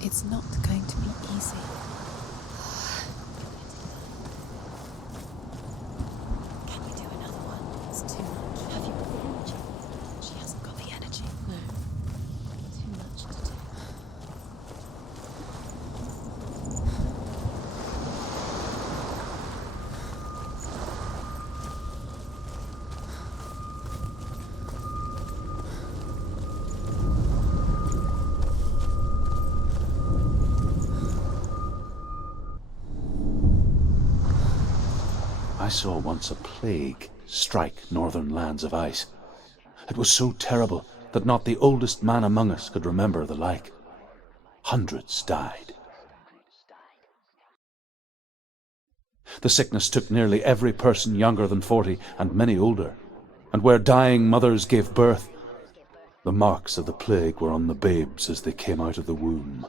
It's not going to be easy. Can you do another one? It's too much. Have you got the energy? She hasn't got the energy. No. Too much to do. I saw once a plague strike northern lands of ice. It was so terrible that not the oldest man among us could remember the like. Hundreds died. The sickness took nearly every person younger than 40 and many older, and where dying mothers gave birth, the marks of the plague were on the babes as they came out of the womb.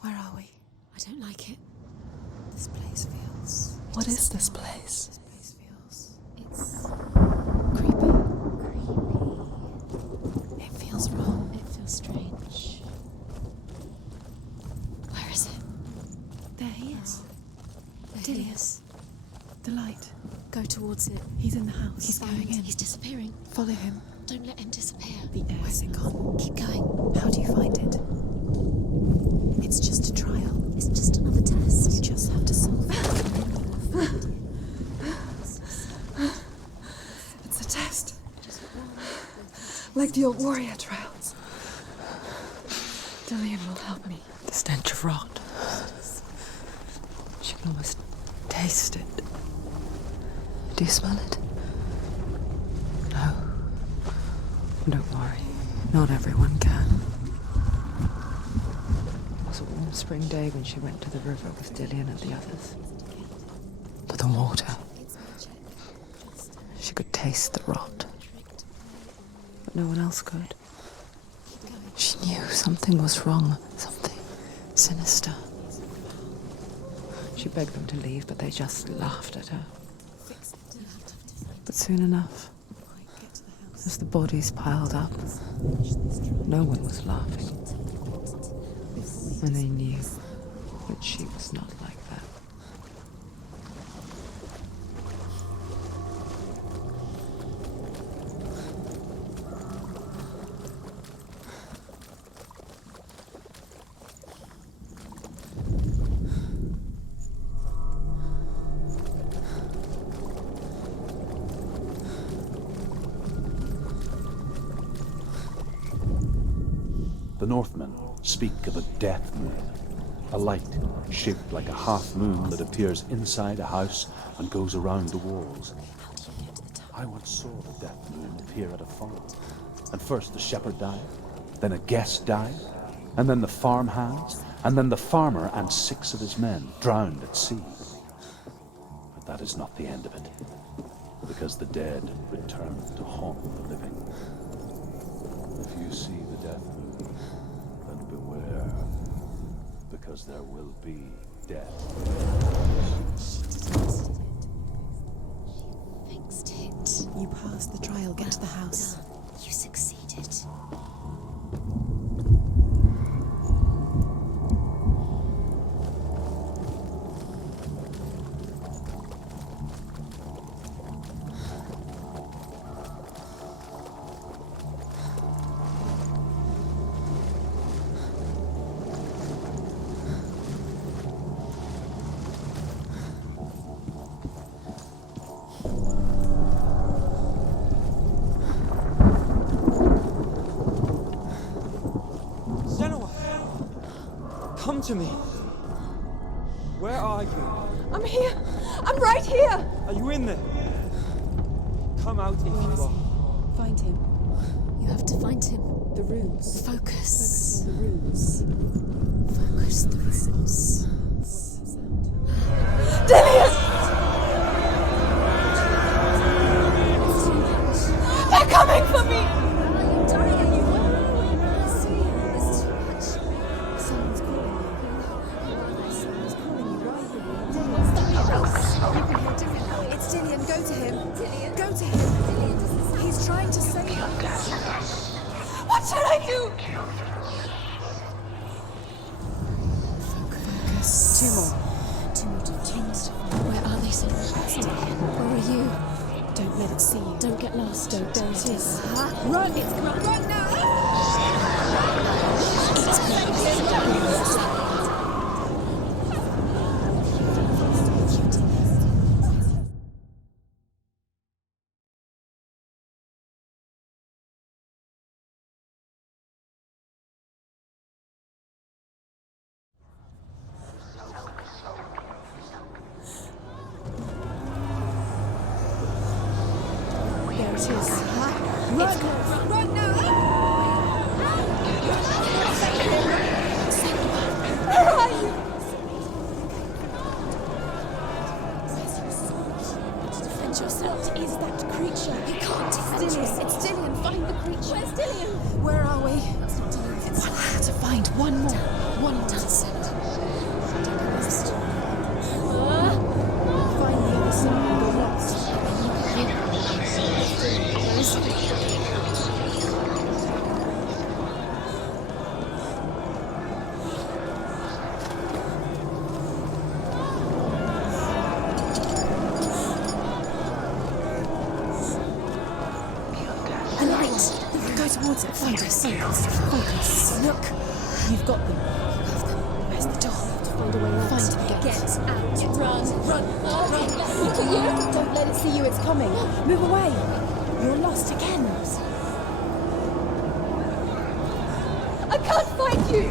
Where are we? I don't like it. This place feels... What is this place? This place feels... It's Creepy. creepy. It feels wrong. It feels strange. Where is it? There he is. There Did he he? is. The light. Go towards it. He's in the house. He's Find- going in. He's disappearing. Follow him. Don't let him disappear. The air's gone. Keep going. How do you find it? It's just a trial. It's just another test. You just have to solve it. It's a test. Like the old warrior trials. Dillian will help me. The stench of rot. She can almost taste it. Do you smell it? No. Don't worry. Not everyone can. It was a warm spring day when she went to the river with Dillian and the others. To the water. She could taste the rot. But no one else could. She knew something was wrong. Something sinister. She begged them to leave, but they just laughed at her. But soon enough, as the bodies piled up, no one was laughing. And they knew that she was not like that. The Northmen speak of a death moon, a light shaped like a half moon that appears inside a house and goes around the walls. I once saw the death moon appear at a farm, and first the shepherd died, then a guest died, and then the farmhands, and then the farmer and 6 of his men drowned at sea. But that is not the end of it, because the dead return to haunt the living. If you see the death moon, then beware, because there will be death. She fixed it. You passed the trial. Get to the house. Done. You succeeded. Senua! Come to me! Where are you? I'm here. I'm right here. Are you in there? Come out if you are. Find him. You have to find him. The runes. Focus. The runes. Focus the runes. They're coming for me. Someone's calling you. Someone's calling you right here. let it see you. Don't get lost. Don't. There it is. Run! It's coming. Run now! There it is. Run! Run now! Where are you? Defend yourself. What is that creature? You can't defend yourself. It's Dillian. Find the creature. Where's Dillian? Where are we? That's not Dillian. One had to find one more. One done. Find the other side and go lost. Where is it? A light! Go towards it. Find us. Focus. Look. You've got them. Where's the door? Find a way out. Find it. Get out. Run. Look at you. Don't let it see you. It's coming. Move away. You're lost again. I can't find you!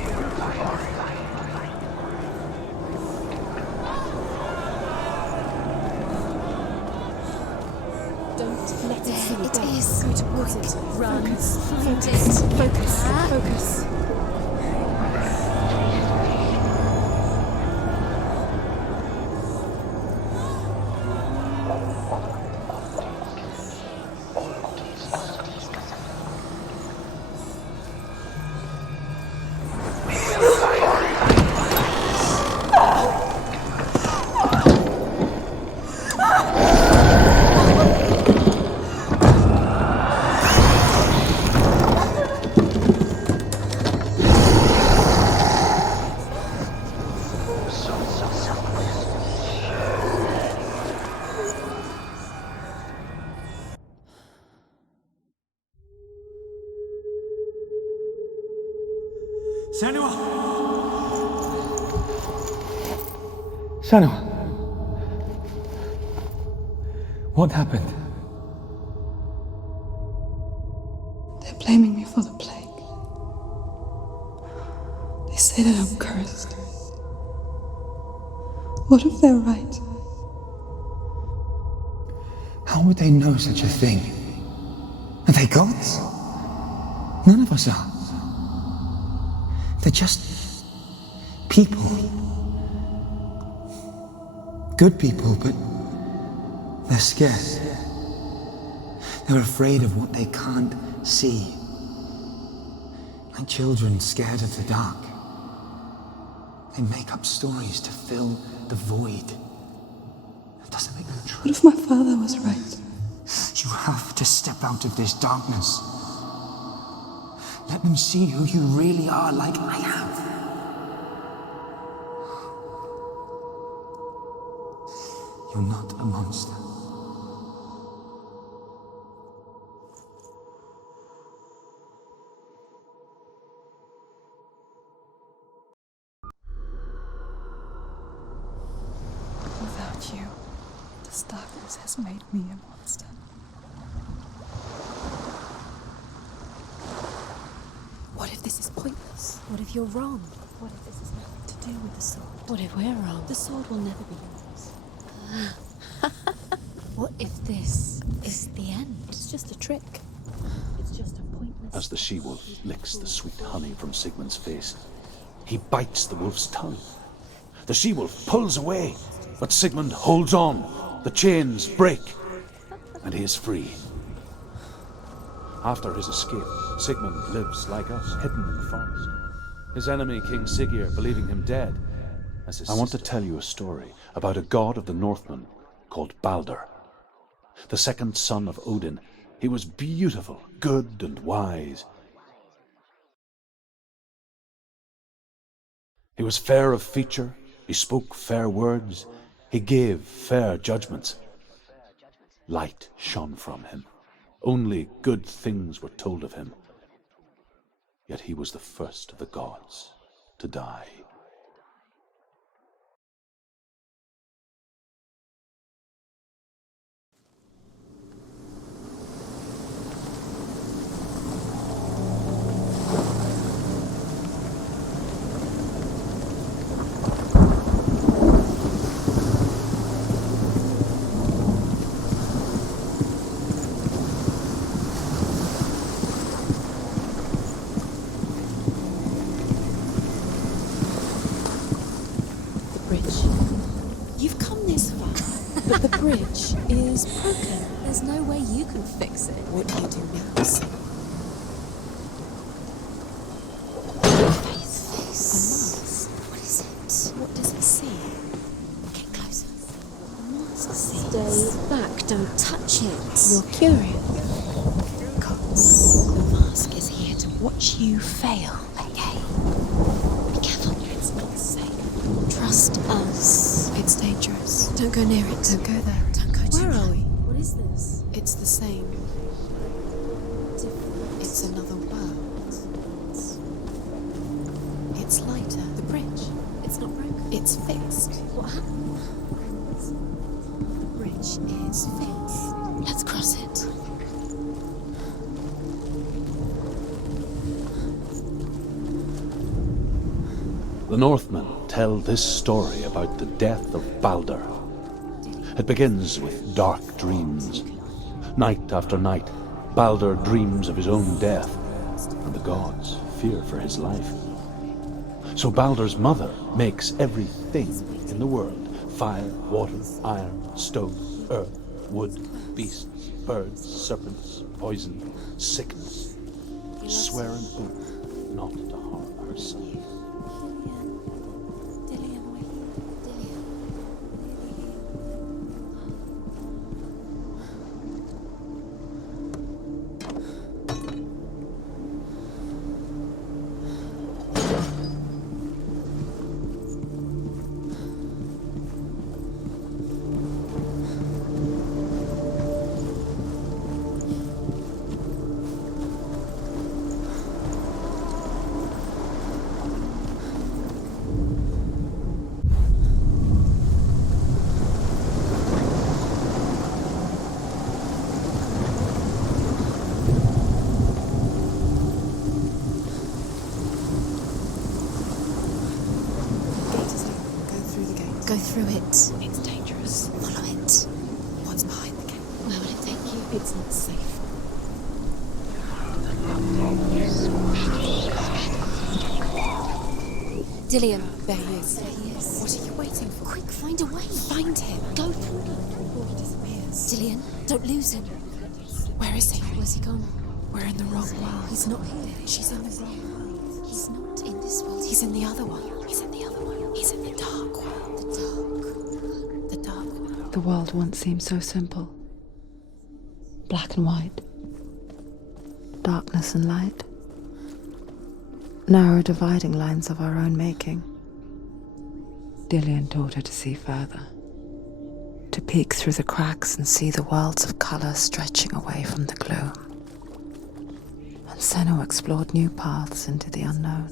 Don't let it see you. It is. Go towards it. Run. Find it. Focus. Senua! Senua! What happened? They're blaming me for the plague. They say that I'm cursed. What if they're right? How would they know such a thing? Are they gods? None of us are. They're just people. Good people, but they're scared. They're afraid of what they can't see. Like children scared of the dark. They make up stories to fill the void. That doesn't make them true. What if my father was right? You have to step out of this darkness. Let them see who you really are, like I have. You're not a monster. Without you, this darkness has made me a monster. What if this is pointless? What if you're wrong? What if this has nothing to do with the sword? What if we're wrong? The sword will never be yours. What if this is the end? It's just a trick. It's just a pointless... As the she-wolf licks the sweet honey from Sigmund's face, he bites the wolf's tongue. The she-wolf pulls away, but Sigmund holds on. The chains break, and he is free. After his escape, Sigmund lives like us, hidden in the forest. His enemy, King Siggeir, believing him dead, as his I want to tell you a story about a god of the Northmen called Balder. The second son of Odin, he was beautiful, good and wise. He was fair of feature, he spoke fair words, he gave fair judgments. Light shone from him. Only good things were told of him. Yet he was the first of the gods to die. You've come this far, but the bridge is broken. There's no way you can fix it. What do you do now? Face. A mask. What is it? What does it see? Get closer. The mask sees. Stay back. Don't touch it. You're curious. The mask is here to watch you fail. Okay. Be careful. It's not safe. Trust us. It's dangerous. Don't go near it. Don't go there. Don't go too. Where are we? What is this? It's the same. It's another world. It's lighter. The bridge. It's not broken. It's fixed. What happened? The bridge is fixed. Let's cross it. The Northmen tell this story about the death of Baldur. It begins with dark dreams. Night after night, Baldur dreams of his own death, and the gods fear for his life. So Baldur's mother makes everything in the world: fire, water, iron, stone, earth, wood, beasts, birds, serpents, poison, sickness. Swear an oath not to harm her son. Go through it. It's dangerous. Follow it. What's behind the gate? Where will it take you? It's not safe. Dillian. There he is. There he is. What are you waiting for? Quick, find a way. Find him. Go through before he disappears. Dillian, don't lose him. Where is he? Where's he gone? We're in the wrong world. He's not here. She's in the wrong world. He's not in this world. He's in the other one. He's in the other one. He's in the dark world. The dark world. The world once seemed so simple. Black and white. Darkness and light. Narrow dividing lines of our own making. Dillian taught her to see further. To peek through the cracks and see the worlds of colour stretching away from the gloom. And Senua explored new paths into the unknown.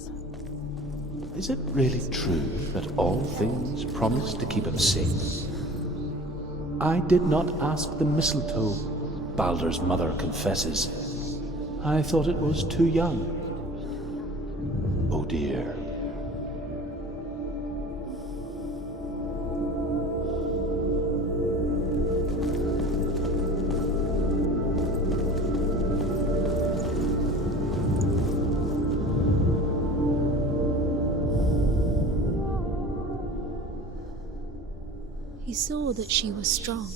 Is it really true that all things promise to keep him safe? I did not ask the mistletoe, Baldur's mother confesses. I thought it was too young. Oh dear. He saw that she was strong.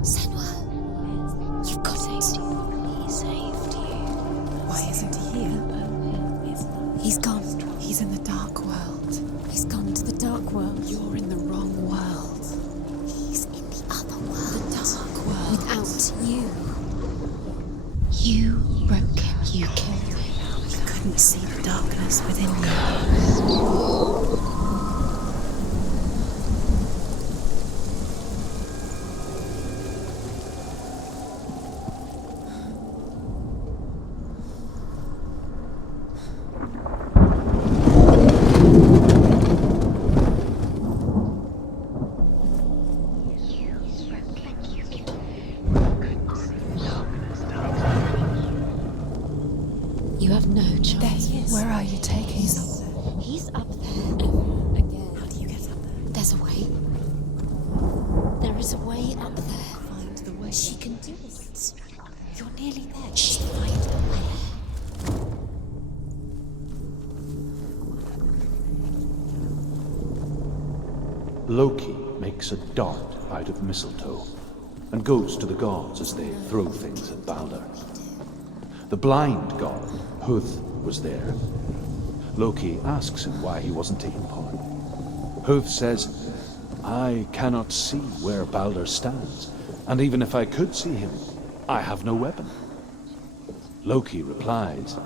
Senua! was you. You broke him. You killed him. You couldn't see the darkness within you. You have no choice. Where are you taking me? He's up there. Again. How do you get up there? There's a way. There is a way up there. Find the way. She can do it. You're nearly there. Just find the way. Loki makes a dart out of mistletoe and goes to the gods as they throw things at Balder. The blind god, Huth, was there. Loki asks him why he wasn't taking part. Huth says, I cannot see where Balder stands, and even if I could see him, I have no weapon. Loki replies,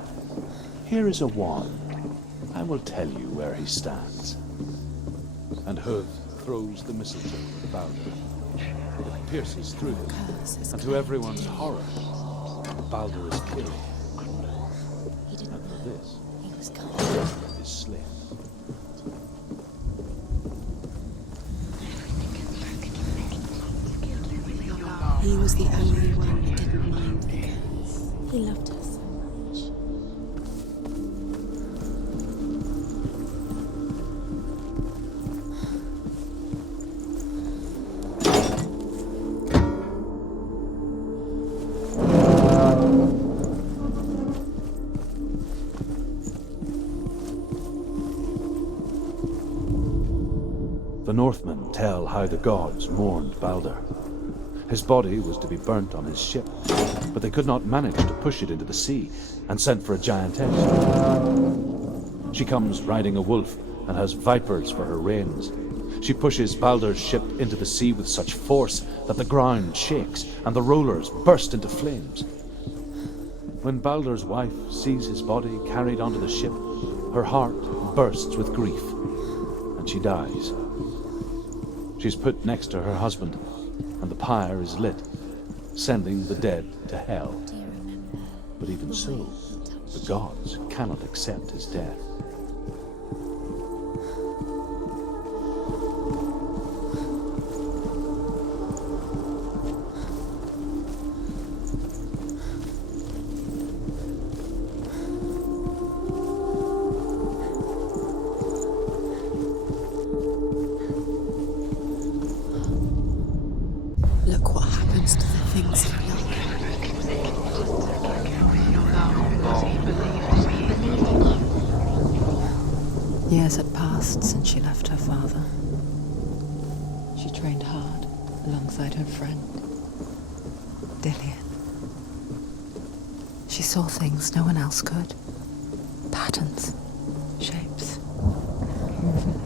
here is a wand. I will tell you where he stands. And Huth throws the mistletoe at Balder. It pierces through him, and to everyone's horror, Balder is killed. He didn't And for know this, he was he coming. is slain. He was the only one that didn't mind the curse. He loved her so much. The Northmen tell how the gods mourned Balder. His body was to be burnt on his ship, but they could not manage to push it into the sea and sent for a giantess. She comes riding a wolf and has vipers for her reins. She pushes Balder's ship into the sea with such force that the ground shakes and the rollers burst into flames. When Balder's wife sees his body carried onto the ship, her heart bursts with grief, and she dies. She's put next to her husband, and the pyre is lit, sending the dead to hell. Do you remember? But even so, the gods cannot accept his death. Look what happens to the things you love. Years had passed since she left her father. She trained hard alongside her friend, Dillian. She saw things no one else could. Patterns, shapes, movement.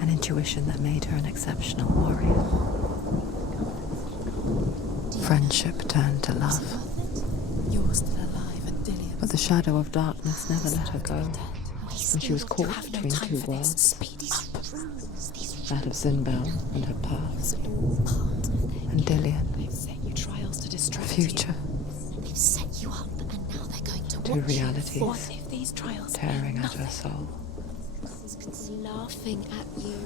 An intuition that made her an exceptional warrior. Friendship turned to love, You're still alive and Dillian. but the shadow of darkness never let her go. And she was caught between two worlds, that of Zinbel and her past, and Dillian, They've set you trials to her distract future, They've set you up and now they're going to two watch you. realities What if these trials tearing mean at her soul. laughing at you?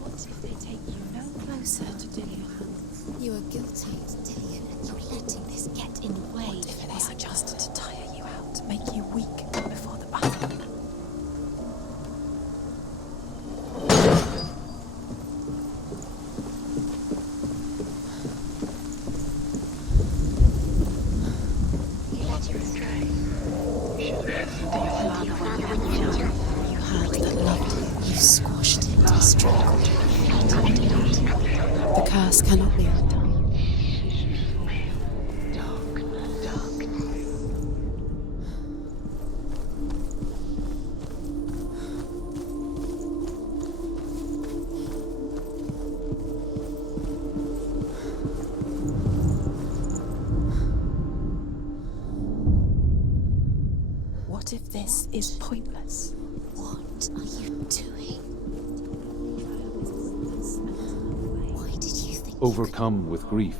What if they take you no closer to Dillian? You are guilty, Dillian, and you're letting this get in the way. What if they are just to tire you out, to make you weak before the battle? You let her stray. You had that loved you. You squashed it to struggle. The curse cannot be undone. This is pointless. What are you doing? Why did you think Overcome with grief,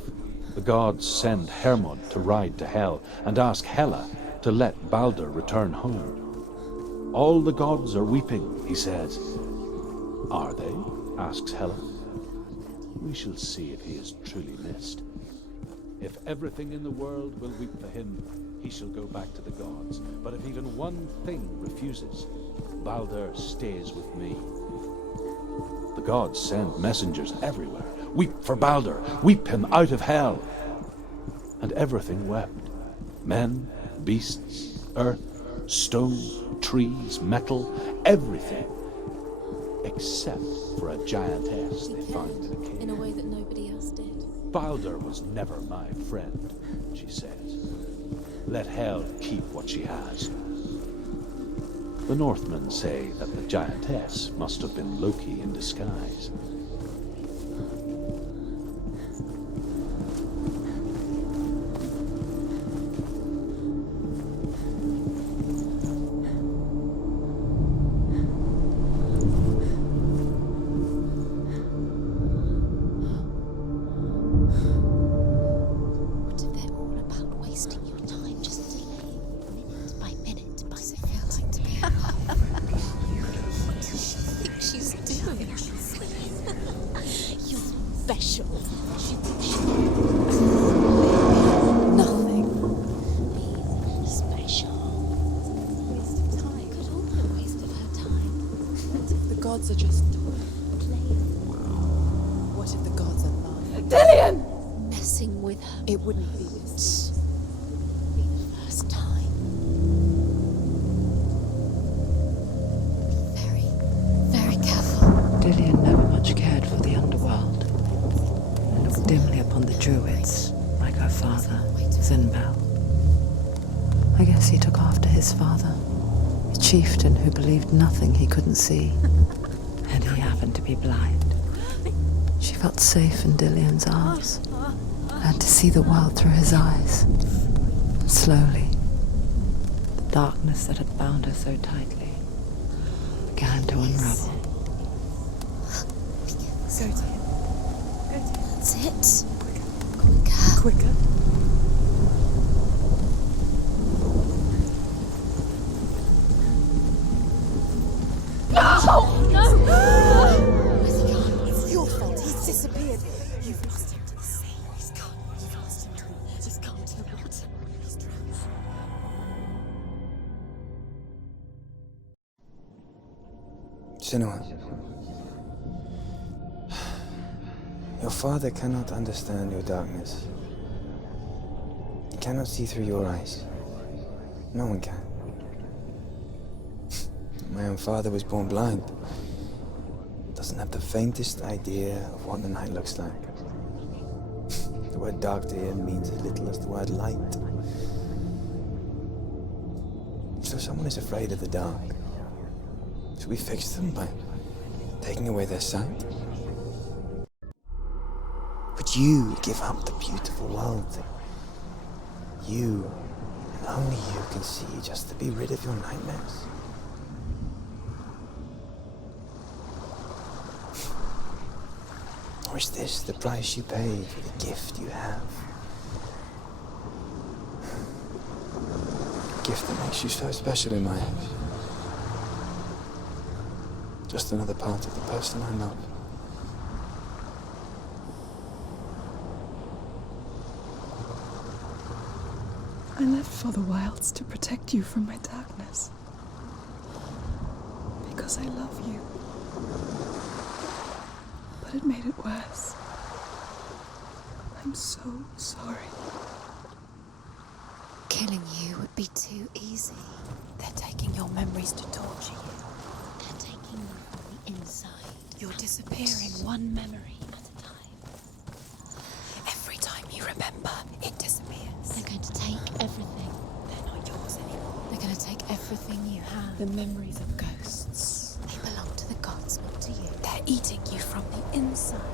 the gods send Hermod to ride to Hell and ask Hela to let Balder return home. All the gods are weeping, he says. Are they? Asks Hela. We shall see if he is truly missed. If everything in the world will weep for him, he shall go back to the gods. But if even one thing refuses, Balder stays with me. The gods send messengers everywhere. Weep for Balder, weep him out of Hell. And everything wept. Men, beasts, earth, stone, trees, metal, everything. Except for a giantess they found in a cave. in a way that nobody else did? Balder was never my friend, she says. Let Hel keep what she has. The Northmen say that the giantess must have been Loki in disguise. What if they're all about wasting your time, just delaying minute by minute by minute? Like to be what does she think she's doing? You're special. She thinks she's Nothing. special. Waste of time. Could all be a waste of her time. The gods are just Playing, what if the gods are lying? Dillian! messing with her. It wouldn't be this. Be the first time. Be very, very careful. Dillian never much cared for the underworld, and looked dimly upon the druids, like her father, Zinbel. I guess he took after his father, a chieftain who believed nothing he couldn't see, and he happened to be blind. She felt safe in Dillian's arms, and to see the world through his eyes. And slowly, the darkness that had bound her so tightly began to unravel. Go to him. That's it. Quicker. Quicker. Where's he gone? It's your fault. He's disappeared. You've lost him to the sea. He's gone. You've lost him to the He's gone to the water. He's drowned. Senua. Your father cannot understand your darkness. He cannot see through your eyes. No one can. My own father was born blind. Doesn't have the faintest idea of what the night looks like. The word dark to him means as little as the word light. So someone is afraid of the dark. Should we fix them by taking away their sight? Would you give up the beautiful world that you, and only you, can see just to be rid of your nightmares? Or is this the price you pay for the gift you have? A gift that makes you so special in my eyes. Just another part of the person I love. I left for the wilds to protect you from my darkness. Because I love you. But it made it worse. I'm so sorry. Killing you would be too easy. They're taking your memories to torture you. They're taking you from the inside. You're disappearing one memory at a time. Every time you remember, it disappears. They're going to take everything. They're not yours anymore. They're going to take everything you have. The memories of ghosts. They belong to the gods, not to you. They're eating you from the inside.